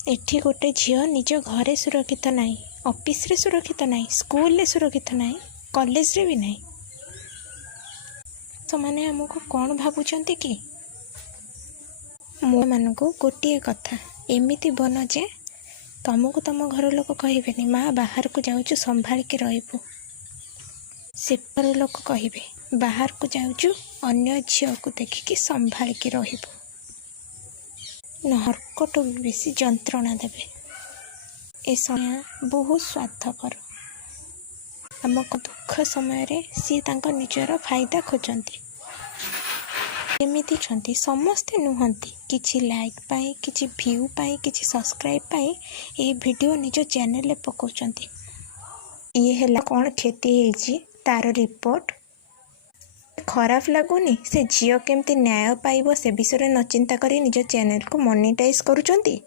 एठी गोटे झील निज घरे सुरक्षित नाई, ऑफिस रे सुरक्षित नाई, स्कूल रे सुरक्षित नाई, कॉलेज रे भी नाई। तो माने हमको कौन भावुचंती कि मो मानकु गोटे कथा एमिति बन जे तुमको तुम घर लोक कहे माँ बाहर को जाऊँ संभाल के रहीबू, सेपर लोक कहे बाहर को जाऊँ अन्य झील को देखिकी संभाल के रहीबू, हरकट भी बेसी जंत्रणा देवे। ए समय बहुत स्वार्थपर, आमको दुख समय रे सी तांको निजर फायदा खोजती, एमिति छंती समस्ते नुहंती किछि लाइक पाई, किछि व्यू पाई, किछि सब्सक्राइब पाई ए वीडियो निज चैनल ले पकाउचंती। ये हेला कौन क्षति हेछि तार रिपोर्ट खराब लगुनि, से झील केमती न्याय पाइबो से विषय न चिंता करी निज चैनल को मोनेटाइज करूचंती।